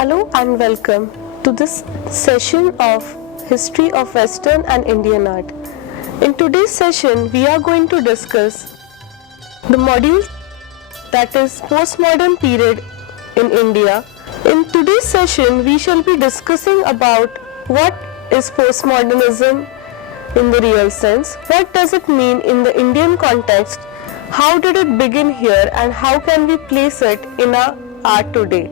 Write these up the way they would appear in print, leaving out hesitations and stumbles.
Hello and welcome to this session of History of Western and Indian Art. In today's session, we are going to discuss the module that is postmodern period in India. In today's session, we shall be discussing about what is postmodernism in the real sense, what does it mean in the Indian context, how did it begin here, and how can we place it in our art today.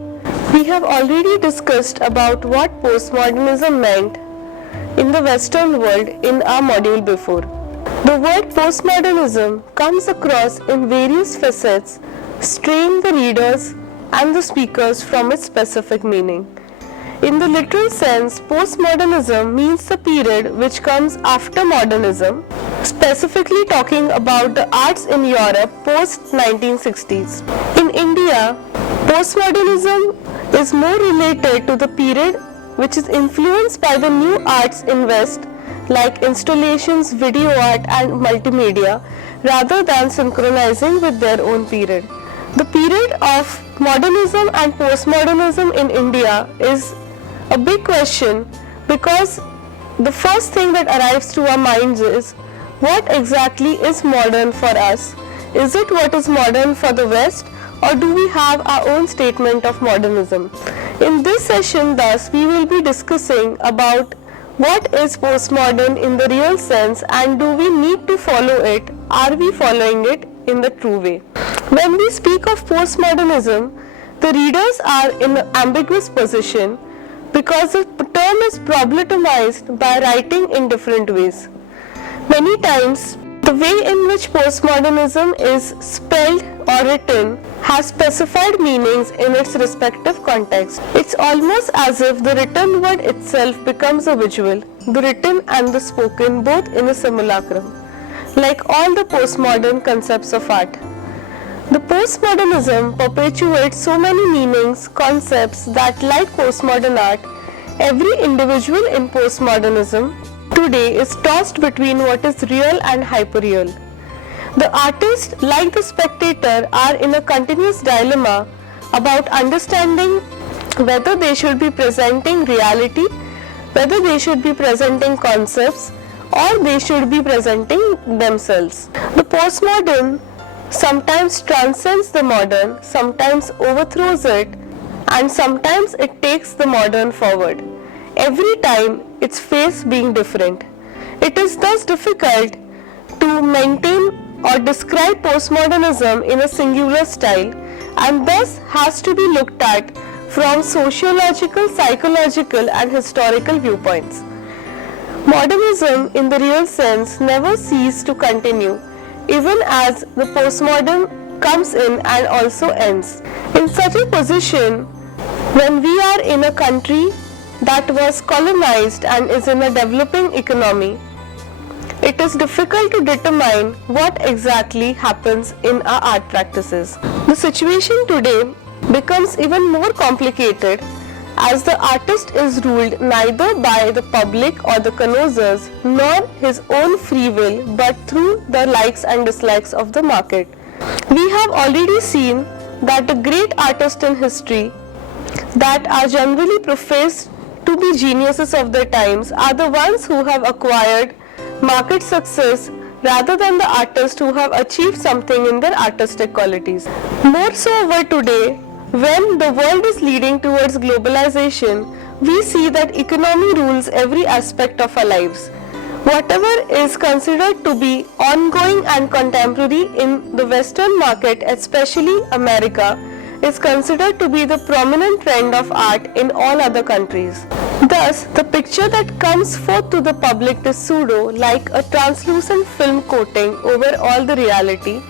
We have already discussed about what postmodernism meant in the Western world in our module before. The word postmodernism comes across in various facets, straying the readers and the speakers from its specific meaning. In the literal sense, postmodernism means the period which comes after modernism, specifically talking about the arts in Europe post-1960s. In India, postmodernism is more related to the period which is influenced by the new arts in West like installations, video art and multimedia rather than synchronizing with their own period. The period of modernism and postmodernism in India is a big question because the first thing that arrives to our minds is what exactly is modern for us? Is it what is modern for the West? Or do we have our own statement of modernism? In this session, thus, we will be discussing about what is postmodern in the real sense and do we need to follow it? Are we following it in the true way? When we speak of postmodernism, the readers are in an ambiguous position because the term is problematized by writing in different ways. Many times, the way in which postmodernism is spelled or written has specified meanings in its respective context. It's almost as if the written word itself becomes a visual, the written and the spoken both in a simulacrum, like all the postmodern concepts of art. The postmodernism perpetuates so many meanings, concepts that, like postmodern art, every individual in postmodernism today is tossed between what is real and hyperreal. The artist, like the spectator, are in a continuous dilemma about understanding whether they should be presenting reality, whether they should be presenting concepts, or they should be presenting themselves. The postmodern sometimes transcends the modern, sometimes overthrows it, and sometimes it takes the modern forward. Every time its face being different. It is thus difficult to maintain or describe postmodernism in a singular style and thus has to be looked at from sociological, psychological and historical viewpoints. Modernism in the real sense never ceases to continue even as the postmodern comes in and also ends. In such a position, when we are in a country that was colonized and is in a developing economy, it is difficult to determine what exactly happens in our art practices. The situation today becomes even more complicated as the artist is ruled neither by the public or the connoisseurs nor his own free will but through the likes and dislikes of the market. We have already seen that the great artists in history that are generally professed to be geniuses of their times are the ones who have acquired market success rather than the artists who have achieved something in their artistic qualities. More so over today, when the world is leading towards globalization, we see that economy rules every aspect of our lives. Whatever is considered to be ongoing and contemporary in the Western market, especially America, is considered to be the prominent trend of art in all other countries. Thus, the picture that comes forth to the public is pseudo, like a translucent film coating over all the reality,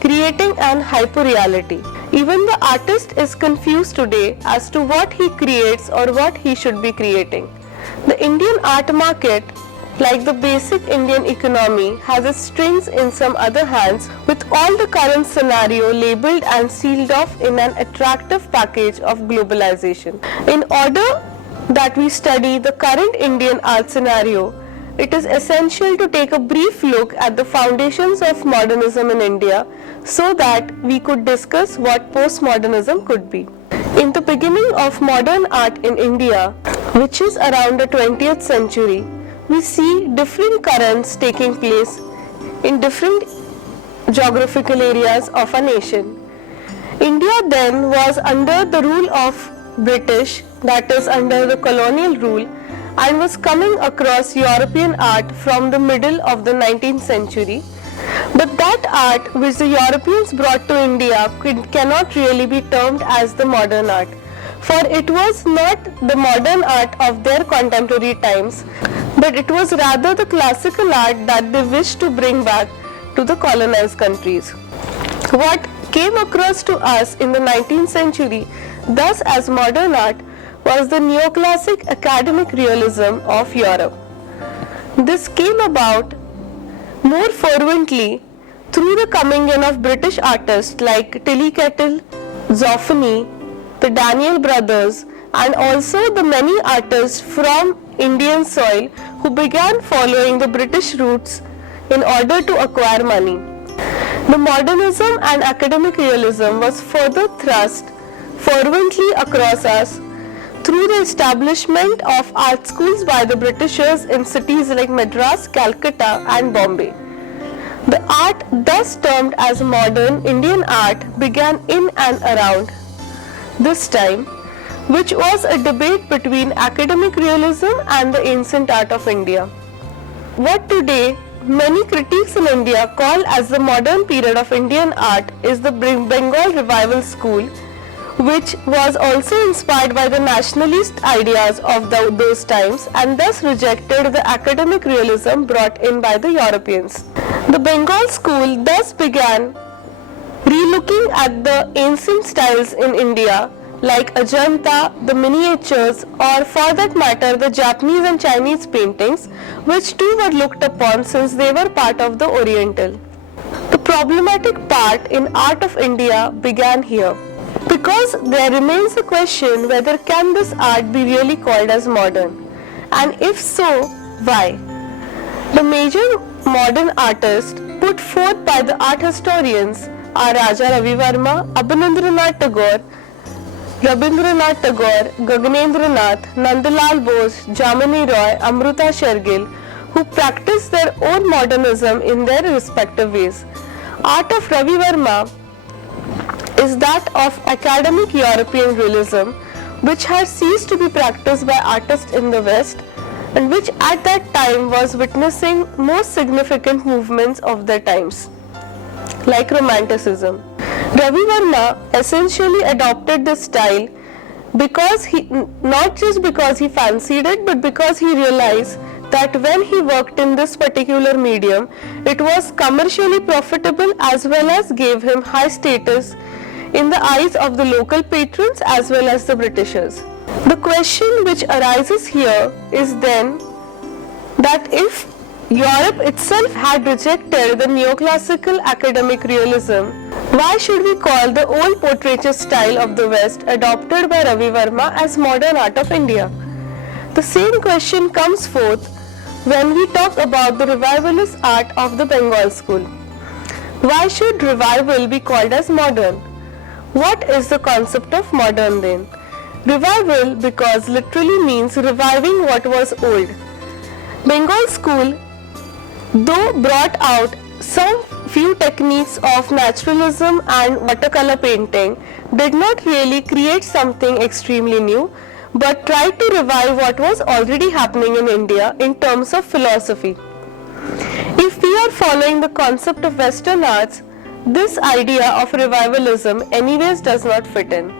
creating an hyperreality. Even the artist is confused today as to what he creates or what he should be creating. The Indian art market, like the basic Indian economy, has its strings in some other hands, with all the current scenario labeled and sealed off in an attractive package of globalization. In order that we study the current Indian art scenario, it is essential to take a brief look at the foundations of modernism in India so that we could discuss what postmodernism could be. In the beginning of modern art in India, which is around the 20th century, we see different currents taking place in different geographical areas of a nation. India then was under the rule of British, that is under the colonial rule, and was coming across European art from the middle of the 19th century. But that art which the Europeans brought to India cannot really be termed as the modern art, for it was not the modern art of their contemporary times, but it was rather the classical art that they wished to bring back to the colonized countries. What came across to us in the 19th century, thus as modern art, was the neoclassic academic realism of Europe. This came about more fervently through the coming in of British artists like Tilly Kettle, Zoffany, the Daniel brothers, and also the many artists from Indian soil who began following the British routes in order to acquire money. The modernism and academic realism was further thrust fervently across us through the establishment of art schools by the Britishers in cities like Madras, Calcutta and Bombay. The art thus termed as modern Indian art began in and around this time, which was a debate between academic realism and the ancient art of India. What today many critics in India call as the modern period of Indian art is the Bengal Revival School, which was also inspired by the nationalist ideas of those times and thus rejected the academic realism brought in by the Europeans. The Bengal school thus began relooking at the ancient styles in India like Ajanta, the miniatures, or for that matter the Japanese and Chinese paintings, which too were looked upon since they were part of the Oriental. The problematic part in art of India began here, because there remains a question whether can this art be really called as modern, and if so, why? The major modern artists put forth by the art historians are Raja Ravi Verma, Abhinandranath Tagore, Rabindranath Tagore, Gaganendra Nath, Nandalal Bose, Jamini Roy, Amruta Shergill, who practiced their own modernism in their respective ways. Art of Ravi Verma is that of academic European realism, which had ceased to be practiced by artists in the West and which at that time was witnessing most significant movements of their times, like Romanticism. Ravi Verma essentially adopted this style because not just because he fancied it, but because he realized that when he worked in this particular medium, it was commercially profitable as well as gave him high status in the eyes of the local patrons as well as the Britishers. The question which arises here is then that if Europe itself had rejected the neoclassical academic realism, why should we call the old portraiture style of the West adopted by Ravi Verma as modern art of India? The same question comes forth when we talk about the revivalist art of the Bengal school. Why should revival be called as modern? What is the concept of modern then? Revival because literally means reviving what was old. Bengal school, though brought out some few techniques of naturalism and watercolor painting, did not really create something extremely new, but tried to revive what was already happening in India in terms of philosophy. If we are following the concept of Western arts, this idea of revivalism anyways does not fit in.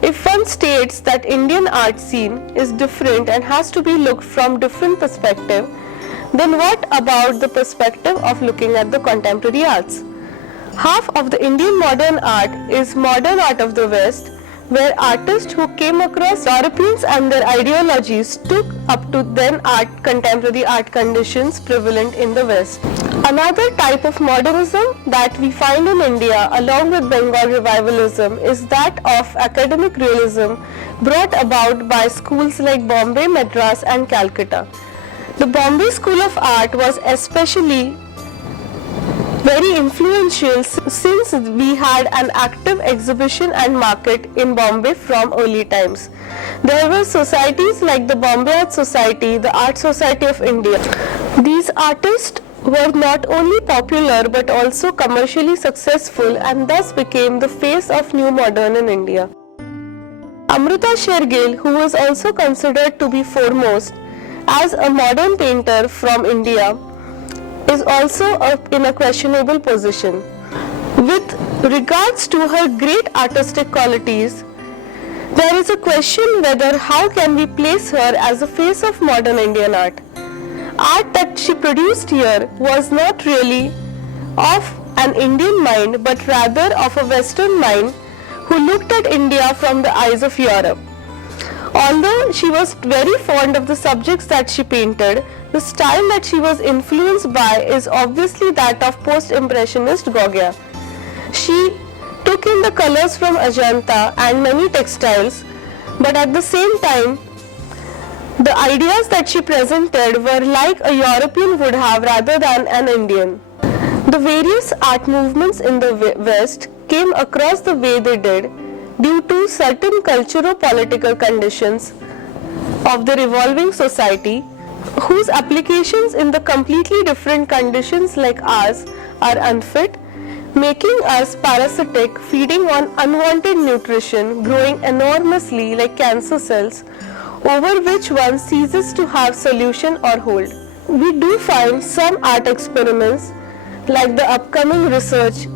If one states that Indian art scene is different and has to be looked from different perspective, then what about the perspective of looking at the contemporary arts? Half of the Indian modern art is modern art of the West, where artists who came across Europeans and their ideologies took up to then contemporary art conditions prevalent in the West. Another type of modernism that we find in India along with Bengal revivalism is that of academic realism brought about by schools like Bombay, Madras and Calcutta. The Bombay School of Art was especially very influential since we had an active exhibition and market in Bombay from early times. There were societies like the Bombay Art Society, the Art Society of India. These artists were not only popular but also commercially successful and thus became the face of new modern in India. Amrita Shergill, who was also considered to be foremost as a modern painter from India, is also in a questionable position. With regards to her great artistic qualities, there is a question whether how can we place her as the face of modern Indian art. Art that she produced here was not really of an Indian mind but rather of a Western mind who looked at India from the eyes of Europe. Although she was very fond of the subjects that she painted, the style that she was influenced by is obviously that of post-impressionist Gauguin. She took in the colors from Ajanta and many textiles, but at the same time, the ideas that she presented were like a European would have rather than an Indian. The various art movements in the West came across the way they did due to certain cultural-political conditions of the revolving society, whose applications in the completely different conditions like ours are unfit, making us parasitic, feeding on unwanted nutrition, growing enormously like cancer cells, over which one ceases to have solution or hold. We do find some art experiments, like the upcoming research,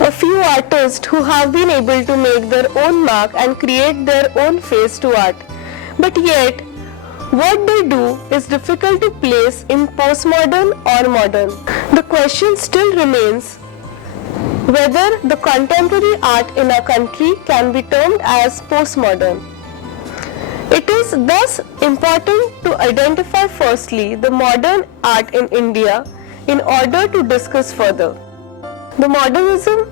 a few artists who have been able to make their own mark and create their own face to art. But yet, what they do is difficult to place in postmodern or modern. The question still remains whether the contemporary art in our country can be termed as postmodern. It is thus important to identify firstly the modern art in India in order to discuss further. The modernism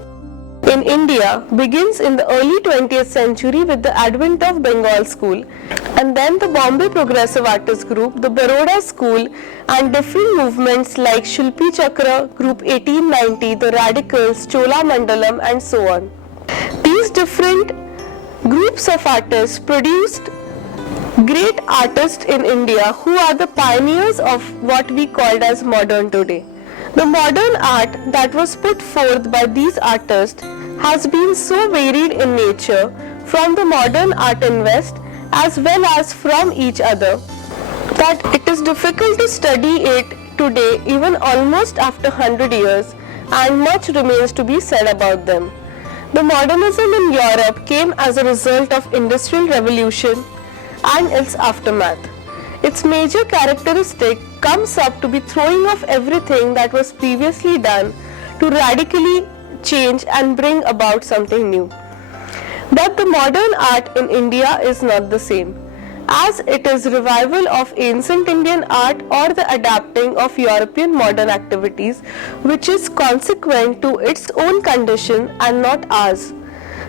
in India begins in the early 20th century with the advent of Bengal school, and then the Bombay Progressive Artist Group, the Baroda School, and different movements like Shilpi Chakra, Group 1890, the Radicals, Chola Mandalam, and so on. These different groups of artists produced great artists in India who are the pioneers of what we called as modern today. The modern art that was put forth by these artists has been so varied in nature from the modern art in West as well as from each other that it is difficult to study it today even almost after 100 years, and much remains to be said about them. The modernism in Europe came as a result of Industrial Revolution and its aftermath. Its major characteristic comes up to be throwing off everything that was previously done to radically change and bring about something new. But the modern art in India is not the same, as it is revival of ancient Indian art or the adapting of European modern activities, which is consequent to its own condition and not ours.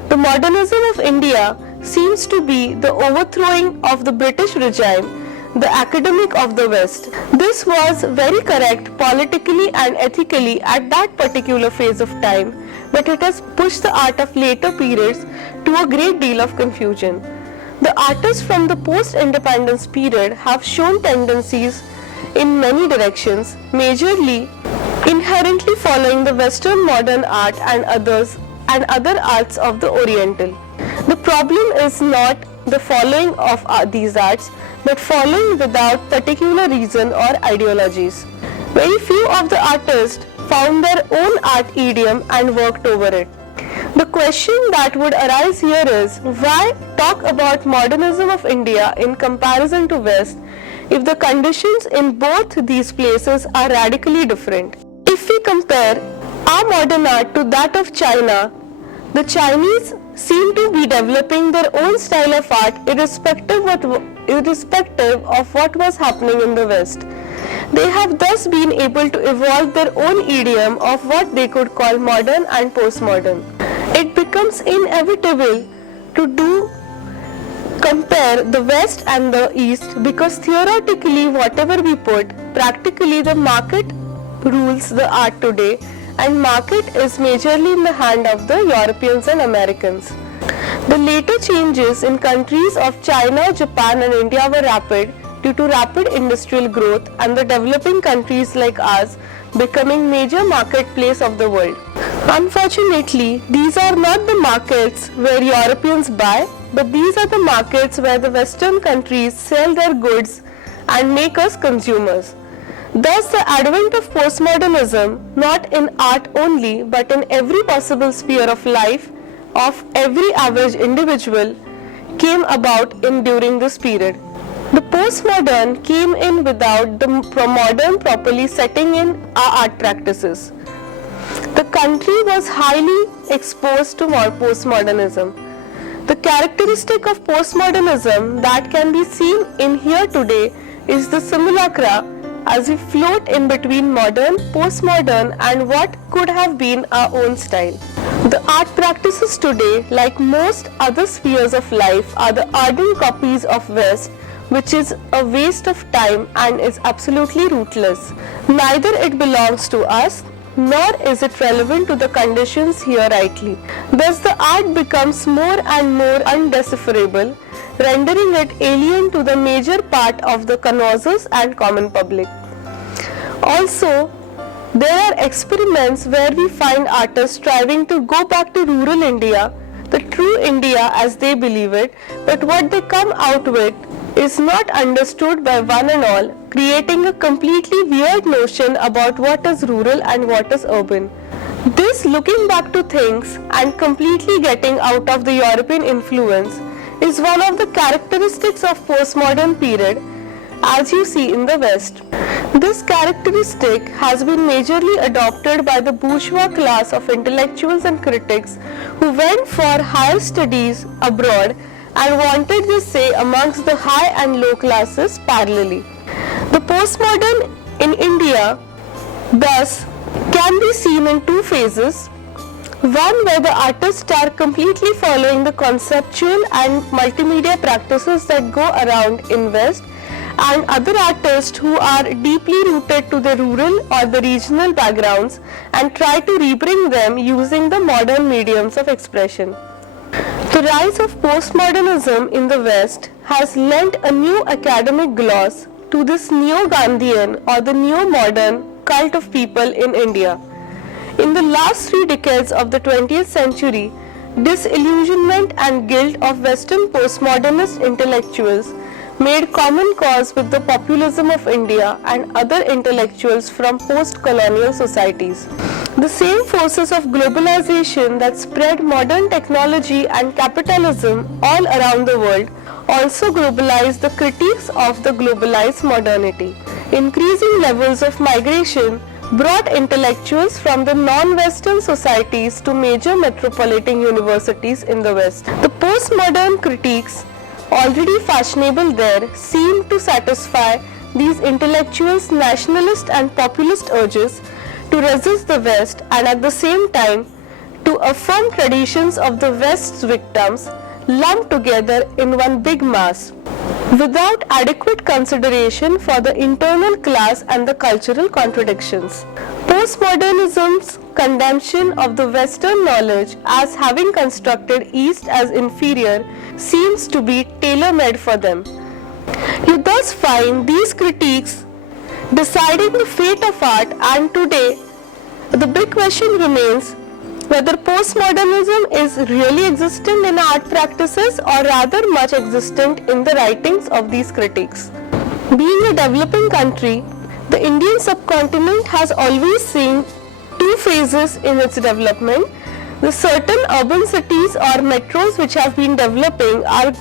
The modernism of India seems to be the overthrowing of the British regime, the academic of the West. This was very correct politically and ethically at that particular phase of time, but it has pushed the art of later periods to a great deal of confusion. The artists from the post-independence period have shown tendencies in many directions, majorly inherently following the Western modern art and other arts of the Oriental. The problem is not the following of these arts, but following without particular reason or ideologies. Very few of the artists found their own art idiom and worked over it. The question that would arise here is, why talk about modernism of India in comparison to West if the conditions in both these places are radically different? If we compare our modern art to that of China, the Chinese seem to be developing their own style of art irrespective of what was happening in the West. They have thus been able to evolve their own idiom of what they could call modern and postmodern. It becomes inevitable to compare the West and the East because theoretically whatever we put, practically the market rules the art today, and market is majorly in the hand of the Europeans and Americans. The later changes in countries of China, Japan and India were rapid due to rapid industrial growth and the developing countries like ours becoming major marketplace of the world. Unfortunately, these are not the markets where Europeans buy, but these are the markets where the Western countries sell their goods and make us consumers. Thus, the advent of postmodernism, not in art only, but in every possible sphere of life of every average individual, came about in during this period. The postmodern came in without the modern properly setting in our art practices. The country was highly exposed to postmodernism. The characteristic of postmodernism that can be seen in here today is the simulacra as we float in between modern, postmodern and what could have been our own style. The art practices today, like most other spheres of life, are the ardent copies of West, which is a waste of time and is absolutely rootless. Neither it belongs to us, nor is it relevant to the conditions here rightly. Thus the art becomes more and more undecipherable, rendering it alien to the major part of the connoisseurs and common public. Also, there are experiments where we find artists striving to go back to rural India, the true India as they believe it, but what they come out with is not understood by one and all, creating a completely weird notion about what is rural and what is urban. This looking back to things and completely getting out of the European influence is one of the characteristics of postmodern period as you see in the West. This characteristic has been majorly adopted by the bourgeois class of intellectuals and critics who went for higher studies abroad and wanted this say amongst the high and low classes parallelly. The postmodern in India thus can be seen in two phases. One where the artists are completely following the conceptual and multimedia practices that go around in West, and other artists who are deeply rooted to the rural or the regional backgrounds and try to rebring them using the modern mediums of expression. The rise of postmodernism in the West has lent a new academic gloss to this neo-Gandhian or the neo-modern cult of people in India. In the last 3 decades of the 20th century, disillusionment and guilt of Western postmodernist intellectuals made common cause with the populism of India and other intellectuals from post-colonial societies. The same forces of globalization that spread modern technology and capitalism all around the world also globalized the critiques of the globalized modernity. Increasing levels of migration brought intellectuals from the non-Western societies to major metropolitan universities in the West. The postmodern critiques already fashionable there seem to satisfy these intellectuals' nationalist and populist urges to resist the West and at the same time to affirm traditions of the West's victims lumped together in one big mass, without adequate consideration for the internal class and the cultural contradictions. Postmodernism's condemnation of the Western knowledge as having constructed East as inferior seems to be tailor-made for them. You thus find these critiques deciding the fate of art, and today the big question remains whether postmodernism is really existent in art practices or rather much existent in the writings of these critics. Being a developing country, the Indian subcontinent has always seen 2 phases in its development. The certain urban cities or metros which have been developing are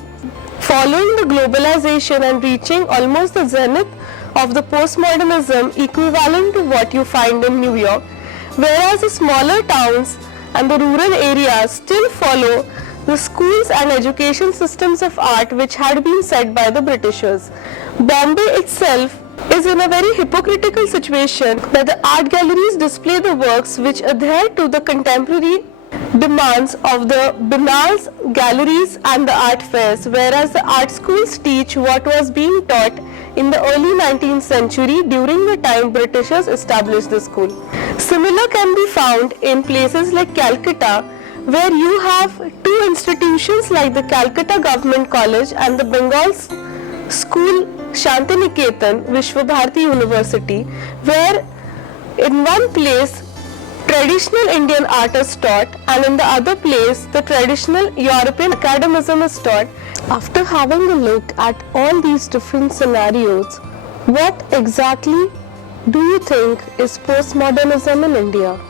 following the globalization and reaching almost the zenith of the postmodernism equivalent to what you find in New York, whereas the smaller towns and the rural areas still follow the schools and education systems of art which had been set by the Britishers. Bombay itself is in a very hypocritical situation where the art galleries display the works which adhere to the contemporary demands of the Biennales, galleries and the art fairs, whereas the art schools teach what was being taught in the early 19th century during the time Britishers established the school. Similar can be found in places like Calcutta, where you have two institutions like the Calcutta Government College and the Bengal School Shantiniketan Vishwabharati University, where in one place traditional Indian art is taught and in the other place the traditional European academicism is taught. After having a look at all these different scenarios, what exactly do you think is postmodernism in India?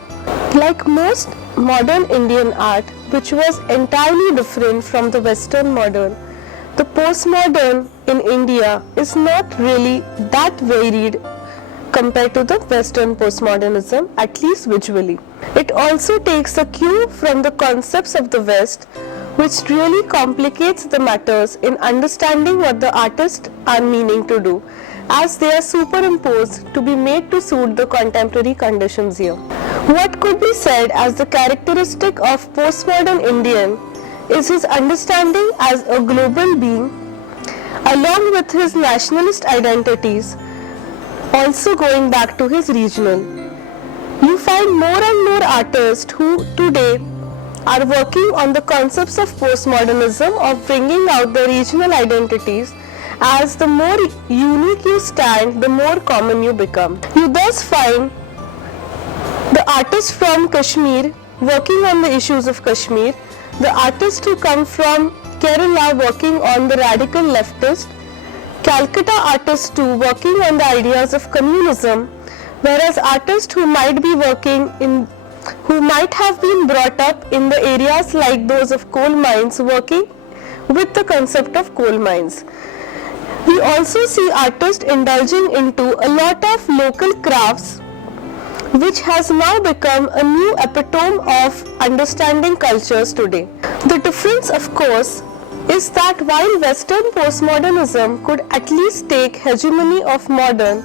Like most modern Indian art, which was entirely different from the Western modern, the postmodern in India is not really that varied compared to the Western postmodernism, at least visually. It also takes a cue from the concepts of the West, which really complicates the matters in understanding what the artists are meaning to do, as they are superimposed to be made to suit the contemporary conditions here. What could be said as the characteristic of postmodern Indian is his understanding as a global being, along with his nationalist identities, also going back to his regional. You find more and more artists who today are working on the concepts of postmodernism, of bringing out the regional identities, as the more unique you stand, the more common you become. You thus find the artists from Kashmir working on the issues of Kashmir, the artists who come from Kerala working on the radical leftist, Calcutta artists too working on the ideas of communism, whereas artists who might have been brought up in the areas like those of coal mines working with the concept of coal mines. We also see artists indulging into a lot of local crafts, which has now become a new epitome of understanding cultures today. The difference, of course, is that while Western postmodernism could at least take hegemony of modern,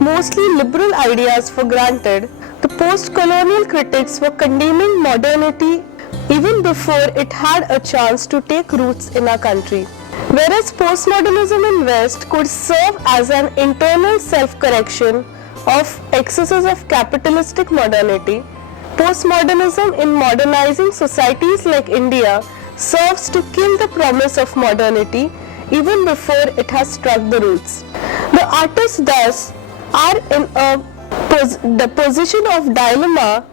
mostly liberal ideas for granted, the post-colonial critics were condemning modernity even before it had a chance to take roots in our country. Whereas postmodernism in West could serve as an internal self-correction of excesses of capitalistic modernity, postmodernism in modernizing societies like India serves to kill the promise of modernity even before it has struck the roots. The artists thus are in the position of dilemma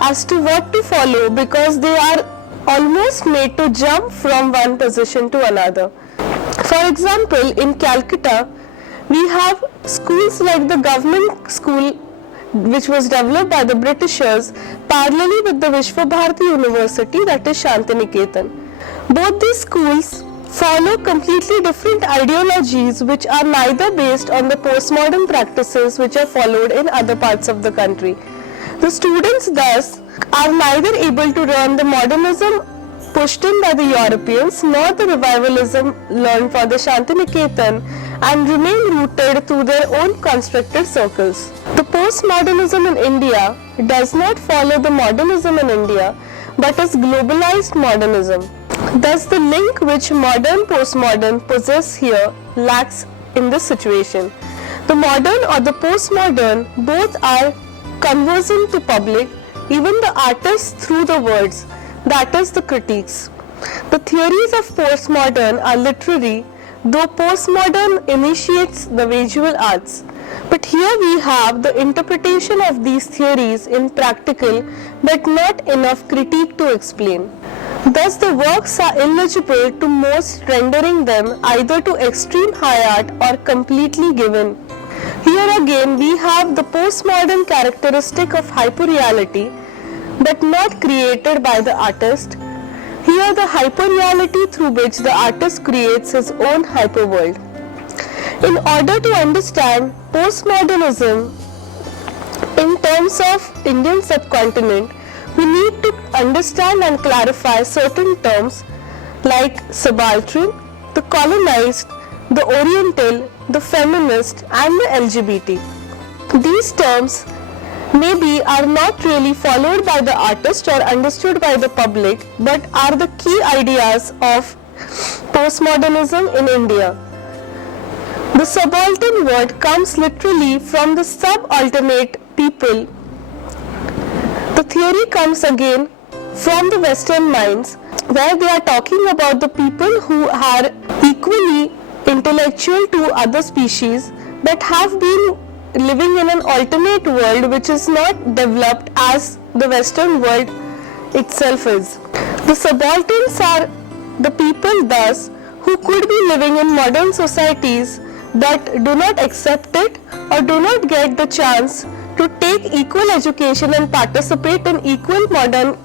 as to what to follow, because they are almost made to jump from one position to another. For example, in Calcutta, we have schools like the government school, which was developed by the Britishers parallelly with the Vishwabharati University, that is Shantiniketan. Both these schools follow completely different ideologies which are neither based on the postmodern practices which are followed in other parts of the country. The students thus are neither able to learn the modernism pushed in by the Europeans nor the revivalism learned for the Shantiniketan, and remain rooted through their own constructed circles. The postmodernism in India does not follow the modernism in India, but is globalized modernism. Thus, the link which modern postmodern possess here lacks in this situation. The modern or the postmodern both are conversant to public, even the artists through the words, that is the critiques. The theories of postmodern are literary, though postmodern initiates the visual arts. But here we have the interpretation of these theories in practical but not enough critique to explain. Thus the works are illegible to most, rendering them either to extreme high art or completely given. Here again we have the postmodern characteristic of hyperreality, but not created by the artist. Here the hyperreality through which the artist creates his own hyperworld. In order to understand postmodernism in terms of Indian subcontinent, we need to understand and clarify certain terms like subaltern, the colonized, the oriental, the feminist and the LGBT. These terms maybe are not really followed by the artist or understood by the public, but are the key ideas of postmodernism in India. The subaltern word comes literally from the subalternate people, The theory comes again from the Western minds, where they are talking about the people who are equally intellectual to other species but have been living in an alternate world which is not developed as the Western world itself is. The subalterns are the people thus who could be living in modern societies but do not accept it or do not get the chance to take equal education and participate in equal modern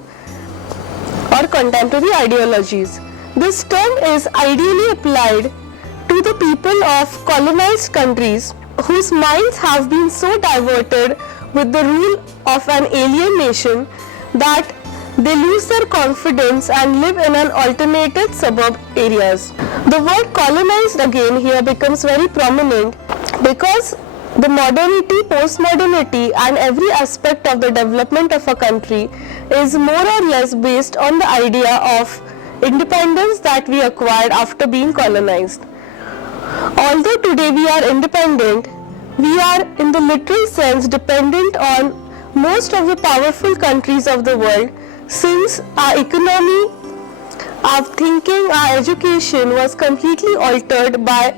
or contemporary ideologies. This term is ideally applied to the people of colonized countries whose minds have been so diverted with the rule of an alien nation that they lose their confidence and live in an alternated suburb areas. The word colonized again here becomes very prominent because the modernity, postmodernity and every aspect of the development of a country is more or less based on the idea of independence that we acquired after being colonized. Although today we are independent, we are in the literal sense dependent on most of the powerful countries of the world, since our economy, our thinking, our education was completely altered by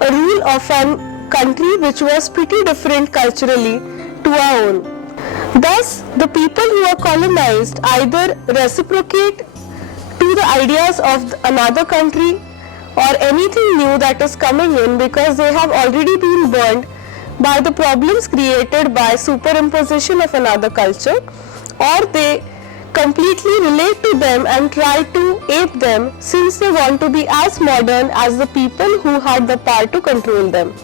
a rule of an country which was pretty different culturally to our own. Thus, the people who are colonized either reciprocate to the ideas of another country or anything new that is coming in because they have already been burned by the problems created by superimposition of another culture, or they completely relate to them and try to ape them since they want to be as modern as the people who had the power to control them.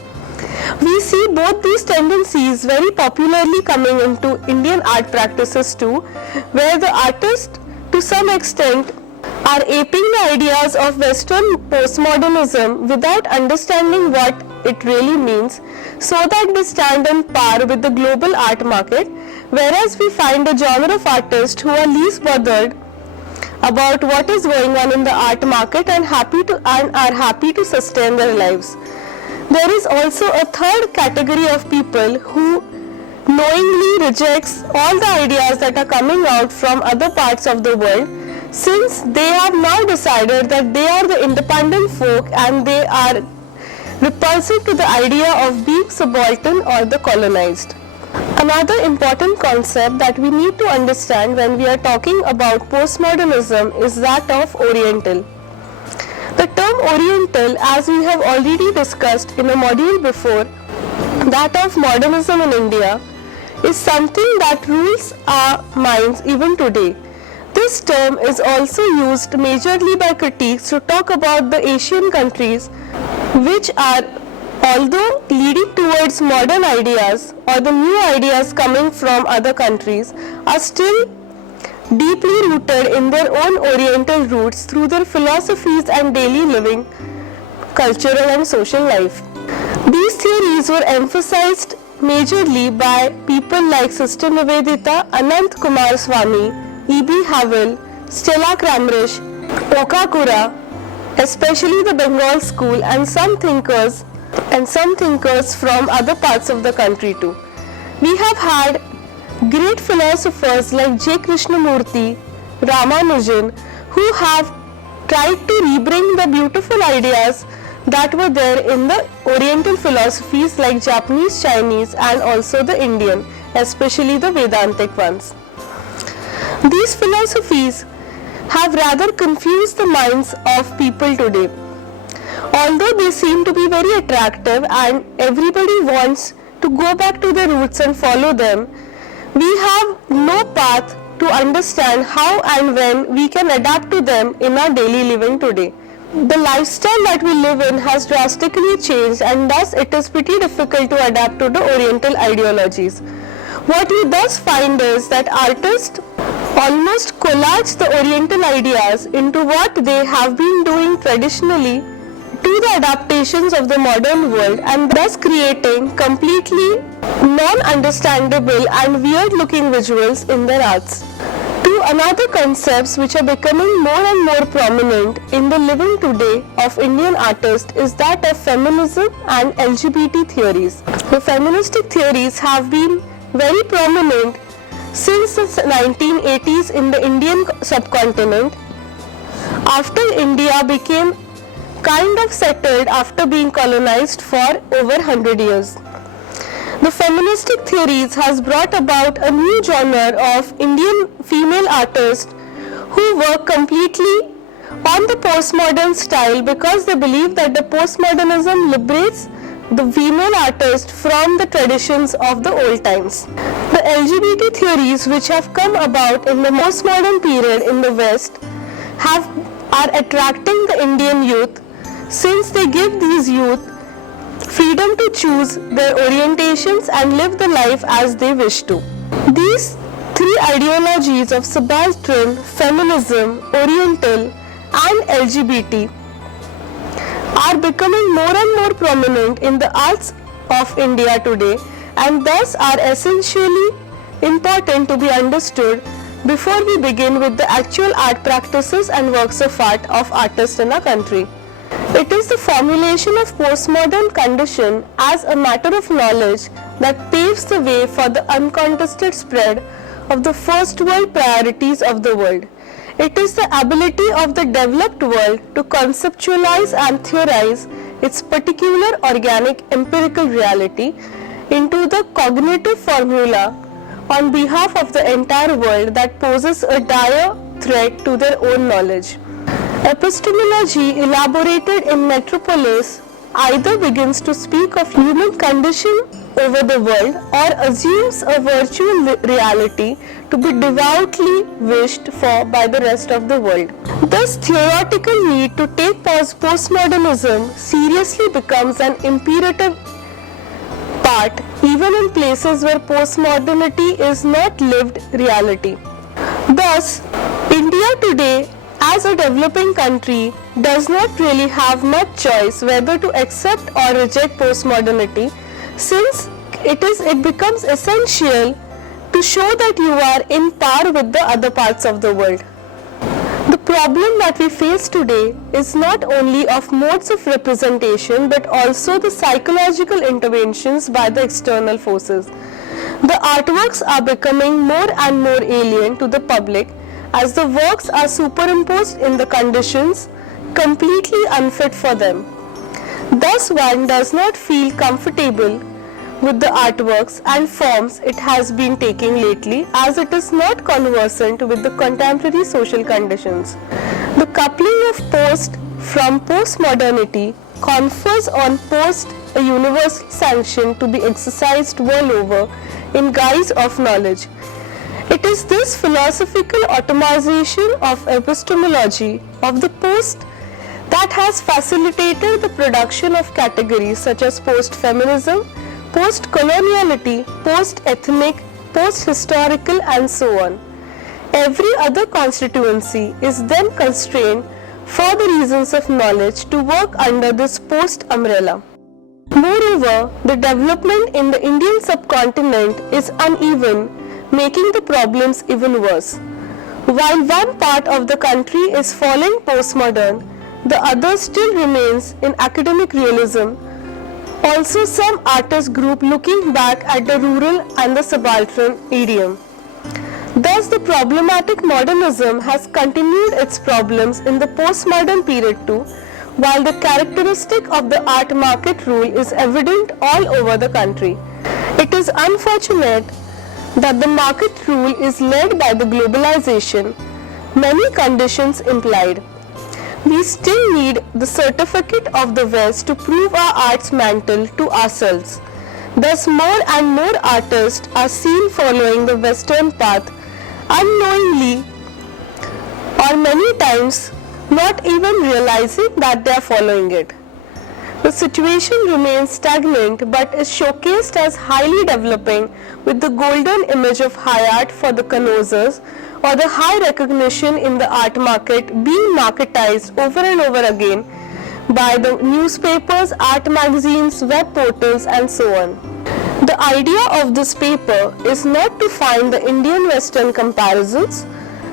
We see both these tendencies very popularly coming into Indian art practices too, where the artists to some extent are aping the ideas of Western postmodernism without understanding what it really means, so that they stand on par with the global art market, whereas we find a genre of artists who are least bothered about what is going on in the art market and are happy to sustain their lives. There is also a third category of people who knowingly rejects all the ideas that are coming out from other parts of the world, since they have now decided that they are the independent folk and they are repulsive to the idea of being subaltern or the colonized. Another important concept that we need to understand when we are talking about postmodernism is that of Oriental. The term Oriental, as we have already discussed in a module before, that of modernism in India, is something that rules our minds even today. This term is also used majorly by critics to talk about the Asian countries which are, although leading towards modern ideas or the new ideas coming from other countries, are still deeply rooted in their own Oriental roots through their philosophies and daily living, cultural and social life. These theories were emphasized majorly by people like Sister Nivedita, Anant Kumar Swami, E.B. Havell, Stella Kramrisch, Okakura, especially the Bengal school, and some thinkers from other parts of the country too. We have had great philosophers like J. Krishnamurti, Ramanujan, who have tried to rebring the beautiful ideas that were there in the Oriental philosophies like Japanese, Chinese and also the Indian, especially the Vedantic ones. These philosophies have rather confused the minds of people today. Although they seem to be very attractive and everybody wants to go back to their roots and follow them, we have no path to understand how and when we can adapt to them in our daily living today. The lifestyle that we live in has drastically changed, and thus it is pretty difficult to adapt to the Oriental ideologies. What we thus find is that artists almost collage the Oriental ideas into what they have been doing traditionally to the adaptations of the modern world, and thus creating completely non-understandable and weird-looking visuals in their arts. Two another concepts which are becoming more and more prominent in the living today of Indian artists is that of feminism and LGBT theories. The feministic theories have been very prominent since the 1980s in the Indian subcontinent, after India became kind of settled after being colonized for over 100 years. The feministic theories has brought about a new genre of Indian female artists who work completely on the postmodern style because they believe that the postmodernism liberates the female artist from the traditions of the old times. The LGBT theories which have come about in the postmodern period in the West are attracting the Indian youth, since they give these youth freedom to choose their orientations and live the life as they wish to. These three ideologies of subaltern, feminism, oriental and LGBT are becoming more and more prominent in the arts of India today, and thus are essentially important to be understood before we begin with the actual art practices and works of art of artists in our country. It is the formulation of postmodern condition as a matter of knowledge that paves the way for the uncontested spread of the first world priorities of the world. It is the ability of the developed world to conceptualize and theorize its particular organic empirical reality into the cognitive formula on behalf of the entire world that poses a dire threat to their own knowledge. Epistemology elaborated in Metropolis either begins to speak of human condition over the world or assumes a virtual reality to be devoutly wished for by the rest of the world. Thus, theoretical need to take postmodernism seriously becomes an imperative part even in places where postmodernity is not lived reality. Thus, India today as a developing country does not really have much choice whether to accept or reject postmodernity, since it becomes essential to show that you are in par with the other parts of the world. The problem that we face today is not only of modes of representation but also the psychological interventions by the external forces. The artworks are becoming more and more alien to the public as the works are superimposed in the conditions completely unfit for them. Thus, one does not feel comfortable with the artworks and forms it has been taking lately, as it is not conversant with the contemporary social conditions. The coupling of post from postmodernity confers on post a universal sanction to be exercised world over in guise of knowledge. It is this philosophical automation of epistemology of the post that has facilitated the production of categories such as post-feminism, post-coloniality, post-ethnic, post-historical and so on. Every other constituency is then constrained for the reasons of knowledge to work under this post umbrella. Moreover, the development in the Indian subcontinent is uneven, making the problems even worse. While one part of the country is following postmodern, the other still remains in academic realism. Also, some artist group looking back at the rural and the subaltern idiom. Thus, the problematic modernism has continued its problems in the postmodern period too, while the characteristic of the art market rule is evident all over the country. It is unfortunate that the market rule is led by the globalization, many conditions implied. We still need the certificate of the West to prove our art's mantle to ourselves. Thus, more and more artists are seen following the Western path unknowingly, or many times not even realizing that they are following it. The situation remains stagnant but is showcased as highly developing, with the golden image of high art for the connoisseurs or the high recognition in the art market being marketized over and over again by the newspapers, art magazines, web portals and so on. The idea of this paper is not to find the Indian-Western comparisons,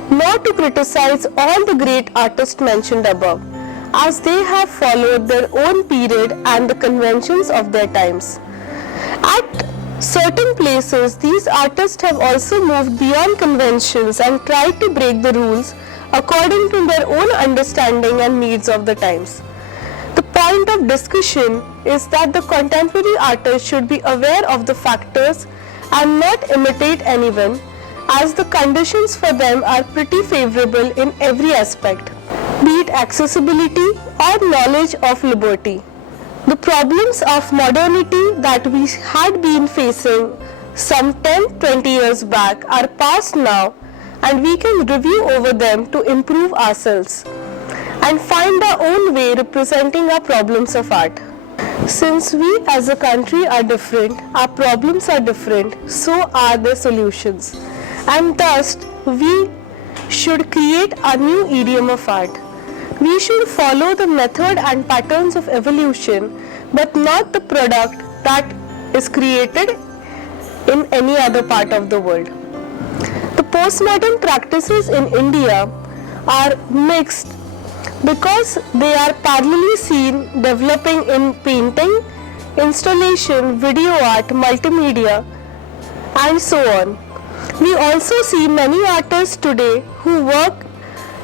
nor to criticize all the great artists mentioned above, as they have followed their own period and the conventions of their times. At certain places, these artists have also moved beyond conventions and tried to break the rules according to their own understanding and needs of the times. The point of discussion is that the contemporary artist should be aware of the factors and not imitate anyone, as the conditions for them are pretty favorable in every aspect, be it accessibility or knowledge of liberty. The problems of modernity that we had been facing some 10-20 years back are past now, and we can review over them to improve ourselves and find our own way representing our problems of art. Since we as a country are different, our problems are different, so are their solutions, and thus we should create a new idiom of art. We should follow the method and patterns of evolution, but not the product that is created in any other part of the world. The postmodern practices in India are mixed because they are parallelly seen developing in painting, installation, video art, multimedia, and so on. We also see many artists today who work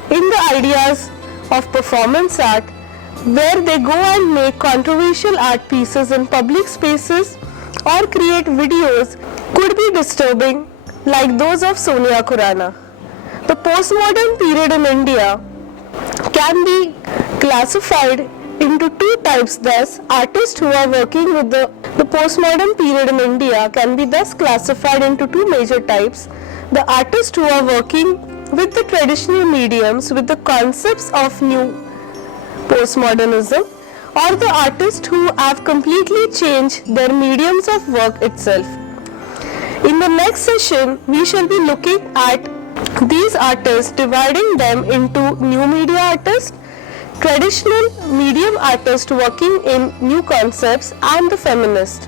in the ideas of performance art, where they go and make controversial art pieces in public spaces or create videos could be disturbing, like those of Sonia Khurana. The postmodern period in India can be classified into two types. Thus, artists who are working with the postmodern period in India can be thus classified into two major types: the artists who are working with the traditional mediums with the concepts of new postmodernism, or the artists who have completely changed their mediums of work itself. In the next session, we shall be looking at these artists, dividing them into new media artists, traditional medium artists working in new concepts, and the feminists.